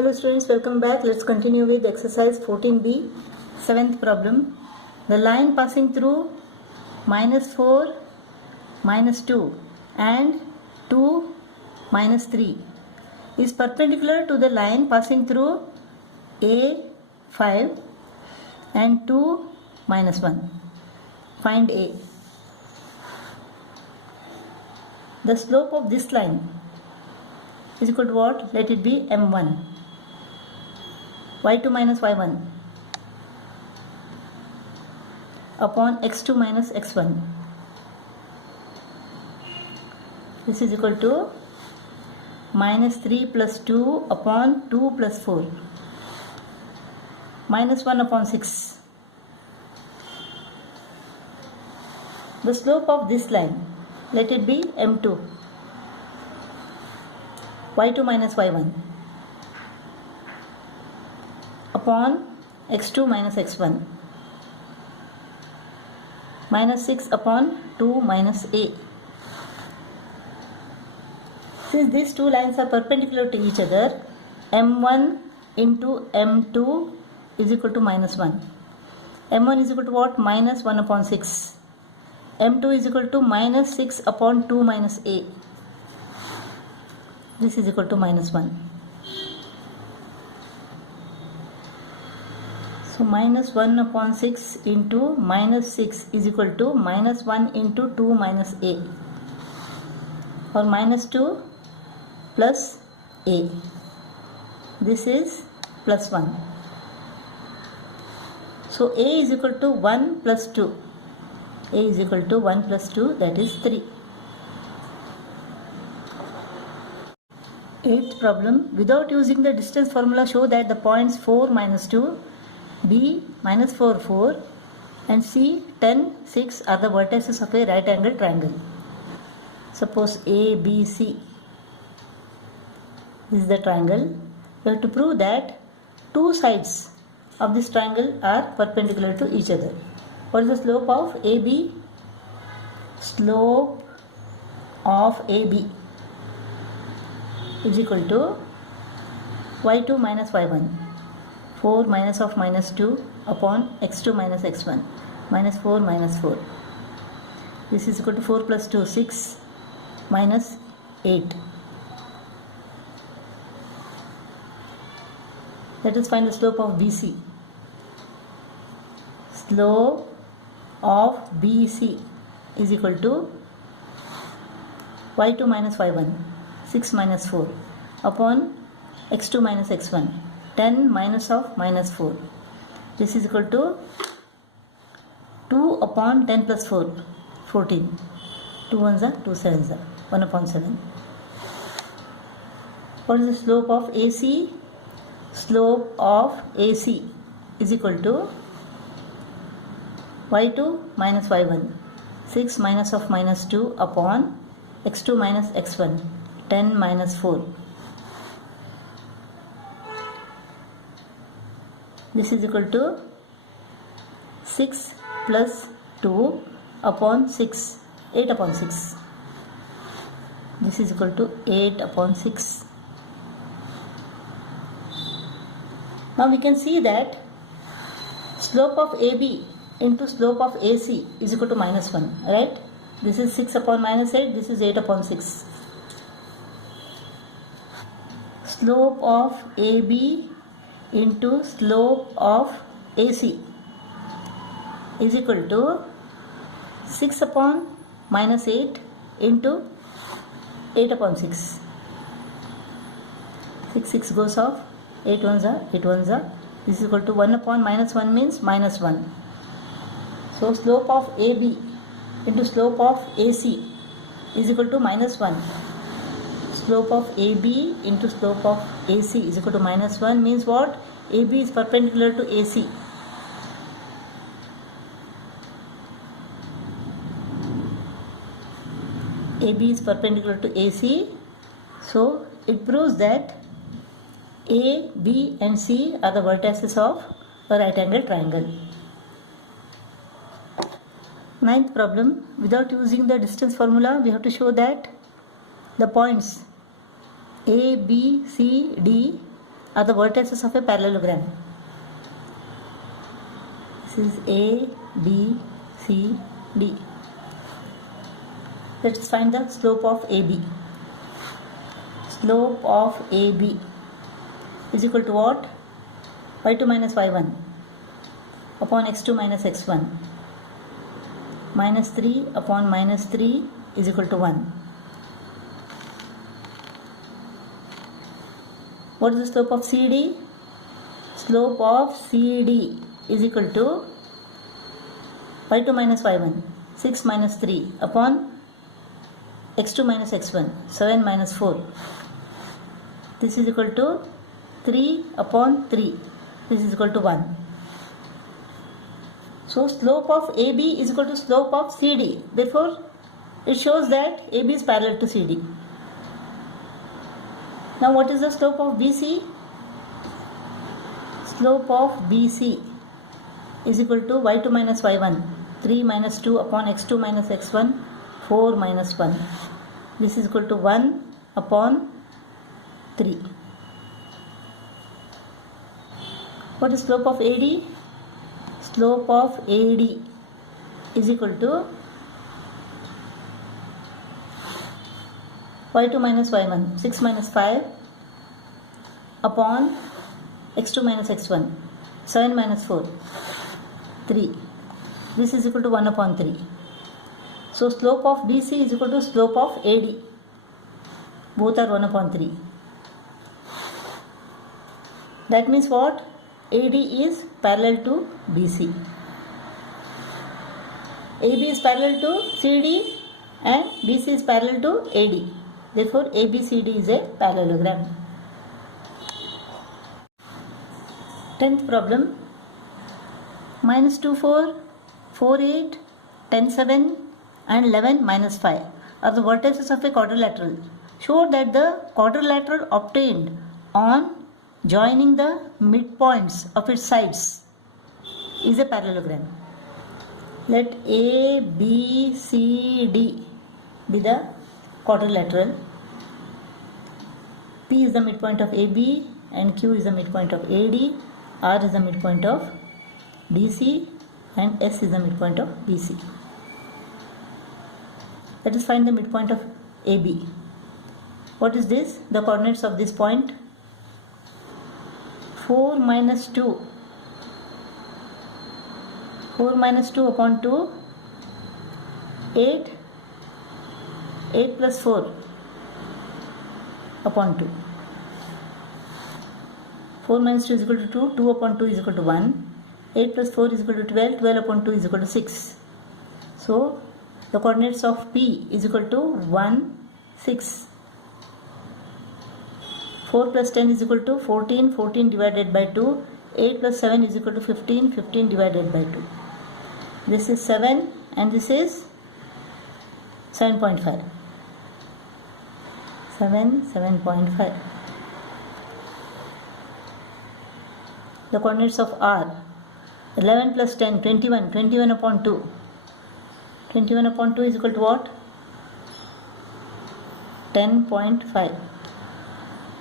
Hello students, welcome back. Let's continue with exercise 14b, 7th problem. The line passing through -4, -2 and 2, -3 is perpendicular to the line passing through A5 and 2, -1. Find A. The slope of this line is equal to what? Let it be m1. y2 minus y1 upon x2 minus x1. This is equal to -3 plus 2 upon 2 plus 4 minus 1 upon 6. The slope of this line, let it be m2, y2 minus y1 upon x2 minus x1 minus 6 upon 2 minus a. Since these two lines are perpendicular to each other, m1 into m2 is equal to -1. m1 is equal to what? -1 upon 6. m2 is equal to -6 upon 2 minus a. This is equal to -1. So -1 upon 6 into -6 is equal to -1 into 2 minus a, or -2 plus a. This is +1. So a is equal to 1 plus 2. A is equal to 1 plus 2, that is 3. 8th problem. Without using the distance formula, show that the points 4, -2, B, -4, 4 and C, 10, 6 are the vertices of a right angle triangle. Suppose A, B, C. This is the triangle. We have to prove that two sides of this triangle are perpendicular to each other. What is the slope of AB? Slope of AB is equal to y2 minus y1. 4 minus of -2 upon x2 minus x1 minus 4 minus 4. This is equal to 4 plus 2, 6 minus 8. Let us find the slope of BC. Slope of BC is equal to y2 minus y1, 6 minus 4 upon x2 minus x1, 10 minus of -4. This is equal to 2 upon 10 plus 4, 14. 2 ones are 2 sevens are 1 upon 7. What is the slope of AC? Slope of AC is equal to y2 minus y1, 6 minus of -2 upon x2 minus x1, 10 minus 4. This is equal to 6 plus 2 upon 6, 8 upon 6. This is equal to 8 upon 6. Now we can see that slope of AB into slope of AC is equal to -1, right? This is 6 upon -8, this is 8 upon 6. Slope of AB into slope of AC is equal to 6 upon -8 into 8 upon 6. 6 goes off, 8 ones are 8 ones are. This is equal to 1 upon -1 means -1. So slope of AB into slope of AC is equal to -1. Slope of AB into slope of AC is equal to -1 means what? AB is perpendicular to AC. AB is perpendicular to AC. So it proves that A, B and C are the vertices of a right angle triangle. 9th problem. Without using the distance formula, we have to show that the points A, B, C, D are the vertices of a parallelogram. This is A, B, C, D. Let's find the slope of AB. Slope of AB is equal to what? y2 minus y1 upon x2 minus x1 minus 3 upon minus 3 is equal to 1. What is the slope of CD? Slope of CD is equal to y2 minus y1, 6 minus 3 upon x2 minus x1, 7 minus 4. This is equal to 3 upon 3. This is equal to 1. So slope of AB is equal to slope of CD. Therefore, it shows that AB is parallel to CD. Now what is the slope of BC? Slope of BC is equal to y2 minus y1, 3 minus 2 upon x2 minus x1, 4 minus 1. This is equal to 1 upon 3. What is slope of AD? Slope of AD is equal to y2 minus y1, 6 minus 5 upon x2 minus x1, 7 minus 4, 3. This is equal to 1 upon 3. So slope of BC is equal to slope of AD. Both are 1 upon 3. That means what? AD is parallel to BC. AB is parallel to CD and BC is parallel to AD. Therefore, ABCD is a parallelogram. 10th problem. Minus 2, 4, 4, 8, 10, 7 and 11 minus 5 are the vertices of a quadrilateral. Show that the quadrilateral obtained on joining the midpoints of its sides is a parallelogram. Let A, B, C, D be the quadrilateral. P is the midpoint of AB and Q is the midpoint of AD, R is the midpoint of DC and S is the midpoint of BC. Let us find the midpoint of AB. What is this? The coordinates of this point. 4 minus 2. 4 minus 2 upon 2. 8. 8 plus 4 upon 2. 4 minus 2 is equal to 2. 2 upon 2 is equal to 1. 8 plus 4 is equal to 12. 12 upon 2 is equal to 6. So, the coordinates of P is equal to 1, 6. 4 plus 10 is equal to 14, 14 divided by 2. 8 plus 7 is equal to 15, 15 divided by 2. This is 7 and this is 7.5. 7.5. The coordinates of R. 11 plus 10, 21. 21 upon 2. 21 upon 2 is equal to what? 10.5.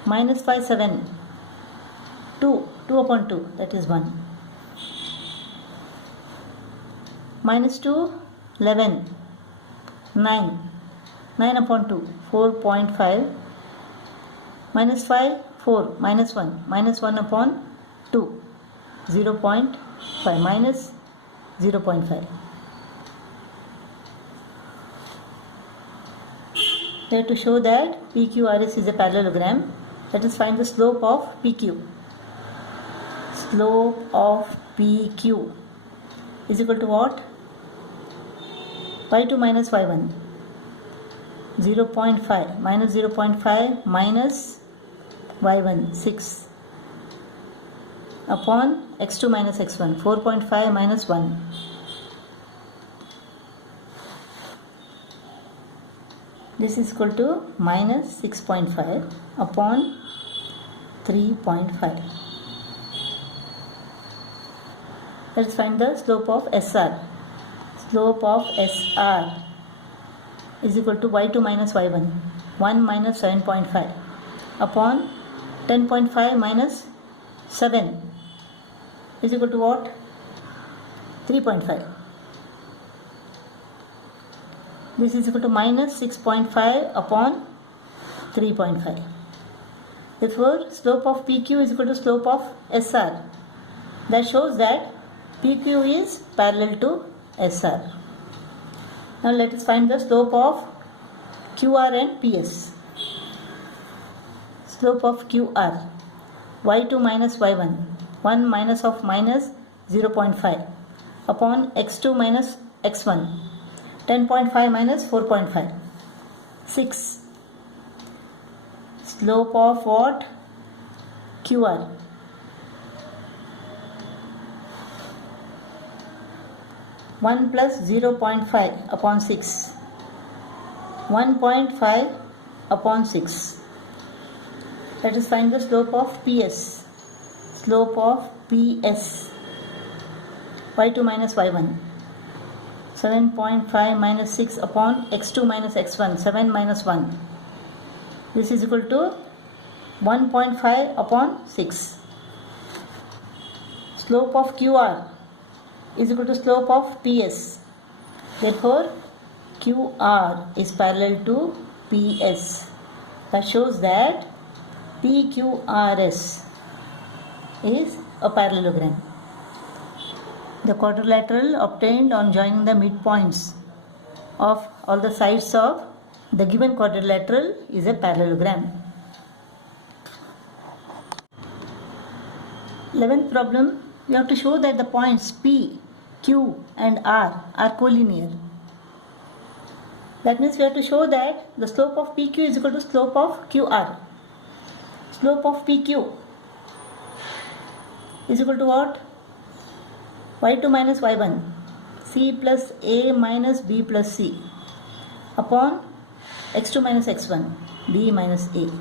Minus 5, 7. 2. 2 upon 2, that is 1. Minus 2, 11. 9. 9 upon 2, 4.5. Minus 5, 4. Minus 1. Minus 1 upon 2, 0.5. Minus 0.5. We have to show that PQRS is a parallelogram. Let us find the slope of PQ. Slope of PQ is equal to what? y2 minus y1. 0.5 minus 0.5 minus y1, 6 upon x2 minus x1, 4.5 minus 1. This is equal to minus 6.5 upon 3.5. Let's find the slope of SR. Slope of SR is equal to y2 minus y1, 1 minus 7.5 upon 10.5 minus 7 is equal to what? 3.5. This is equal to minus 6.5 upon 3.5. Therefore, slope of PQ is equal to slope of SR. That shows that PQ is parallel to SR. Now let us find the slope of QR and PS. Slope of QR, y2 minus y1, 1 minus of minus 0.5 upon x2 minus x1, 10.5 minus 4.5, 6. Slope of what? QR. One plus 0.5 upon 6, 1.5 upon 6. Let us find the slope of PS. Slope of PS, y2 minus y1, 7.5 minus 6 upon x2 minus x1, 7 minus 1. This is equal to 1.5 upon 6. Slope of QR is equal to slope of PS. Therefore, QR is parallel to PS. That shows that PQRS is a parallelogram. The quadrilateral obtained on joining the midpoints of all the sides of the given quadrilateral is a parallelogram. 11th problem, you have to show that the points P, Q and R are collinear. That means we have to show that the slope of PQ is equal to slope of QR. Slope of PQ is equal to what? y2 minus y1, c plus a minus b plus c upon x2 minus x1, b minus a.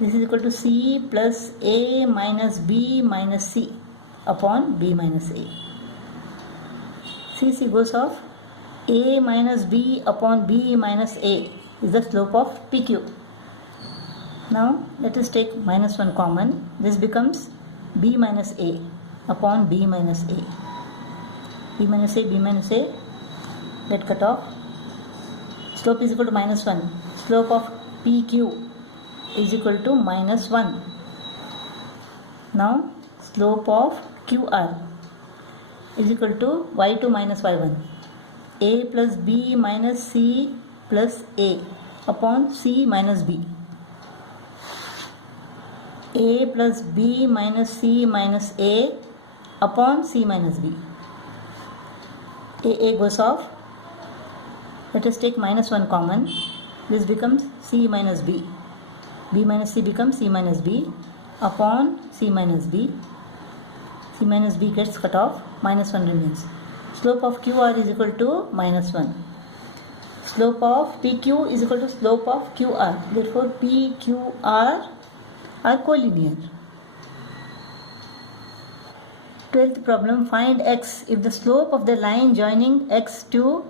This is equal to c plus a minus b minus c upon b minus a. C goes off. A minus b upon b minus a is the slope of PQ. Now let us take minus 1 common. This becomes b minus a upon b minus a. B minus a, b minus a, get cut off. Slope is equal to minus 1. Slope of PQ is equal to minus 1. Now slope of QR is equal to y2 minus y1. A plus b minus c plus a upon c minus b. A plus b minus c minus a upon c minus b. A goes off. Let us take minus 1 common. This becomes c minus b. B minus c becomes c minus b upon c minus b. C minus b gets cut off. Minus 1 remains. Slope of QR is equal to minus 1. Slope of PQ is equal to slope of QR. Therefore, PQR are collinear. 12th problem, find x if the slope of the line joining x to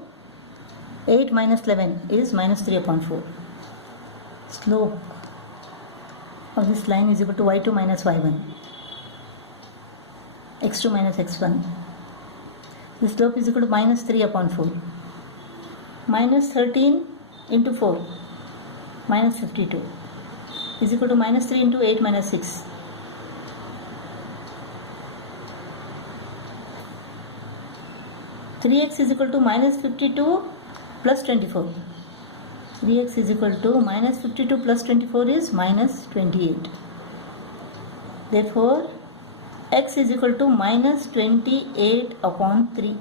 8 minus 11 is minus 3 upon 4. Slope of this line is equal to y2 minus y1, x2 minus x1. The slope is equal to minus 3 upon 4. Minus 13 into 4, minus 52, is equal to minus 3 into 8 minus 6. X is equal to minus 52 plus 24. 3x is equal to minus 52 plus 24 is minus 28. Therefore, x is equal to minus 28 upon 3.